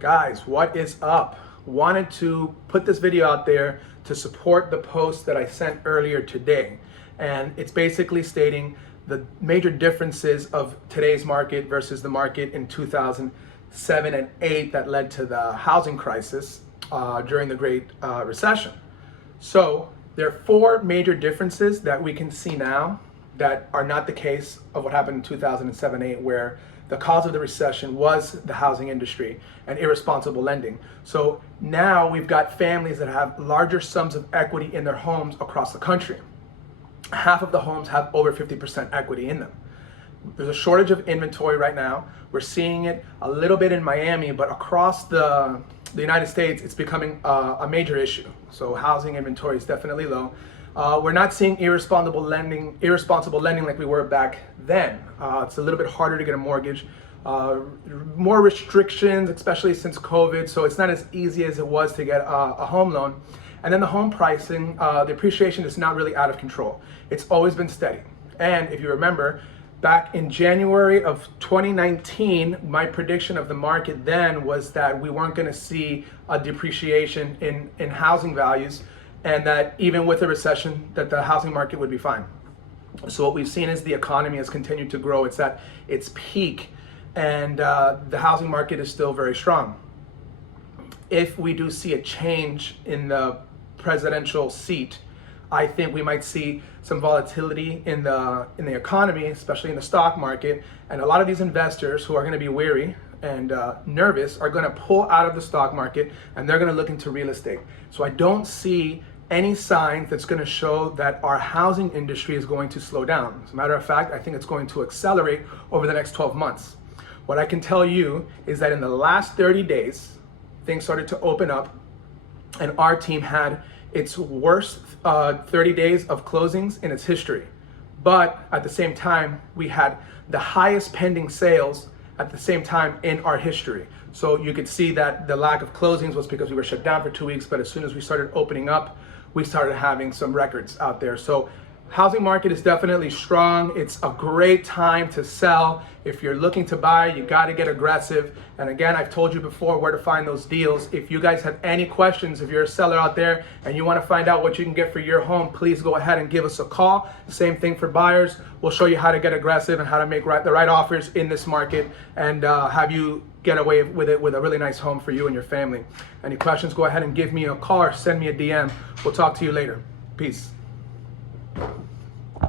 Guys, what is up? Wanted to put this video out there to support the post that I sent earlier today. And it's basically stating the major differences of today's market versus the market in 2007 and 8 that led to the housing crisis during the Great Recession. So there are four major differences that we can see now that are not the case of what happened in 2007-8, where the cause of the recession was the housing industry and irresponsible lending. So now we've got families that have larger sums of equity in their homes across the country. Half of the homes have over 50% equity in them. There's a shortage of inventory right now. We're seeing it a little bit in Miami, but across the United States, it's becoming a major issue. So housing inventory is definitely low. We're not seeing irresponsible lending like we were back then. It's a little bit harder to get a mortgage, more restrictions, especially since COVID. So it's not as easy as it was to get a home loan. And then the home pricing, the appreciation is not really out of control. It's always been steady. And if you remember, back in January of 2019, my prediction of the market then was that we weren't going to see a depreciation in housing values, and that even with a recession, that the housing market would be fine. So what we've seen is the economy has continued to grow. It's at its peak, and the housing market is still very strong. If we do see a change in the presidential seat, I think we might see some volatility in the economy, especially in the stock market. And a lot of these investors who are going to be wary and nervous are going to pull out of the stock market, and they're going to look into real estate. So I don't see any signs that's going to show that our housing industry is going to slow down. As a matter of fact, I think it's going to accelerate over the next 12 months. What I can tell you is that in the last 30 days, things started to open up, and our team had its worst 30 days of closings in its history. But at the same time, we had the highest pending sales at the same time in our history. So you could see that the lack of closings was because we were shut down for 2 weeks, but as soon as we started opening up, we started having some records out there. So housing market is definitely strong. It's a great time to sell. If you're looking to buy, you got to get aggressive. And again, I've told you before where to find those deals. If you guys have any questions, if you're a seller out there and you want to find out what you can get for your home, please go ahead and give us a call. Same thing for buyers. We'll show you how to get aggressive and how to make the right offers in this market, and have you get away with it with a really nice home for you and your family. Any questions, go ahead and give me a call or send me a DM. We'll talk to you later. Peace.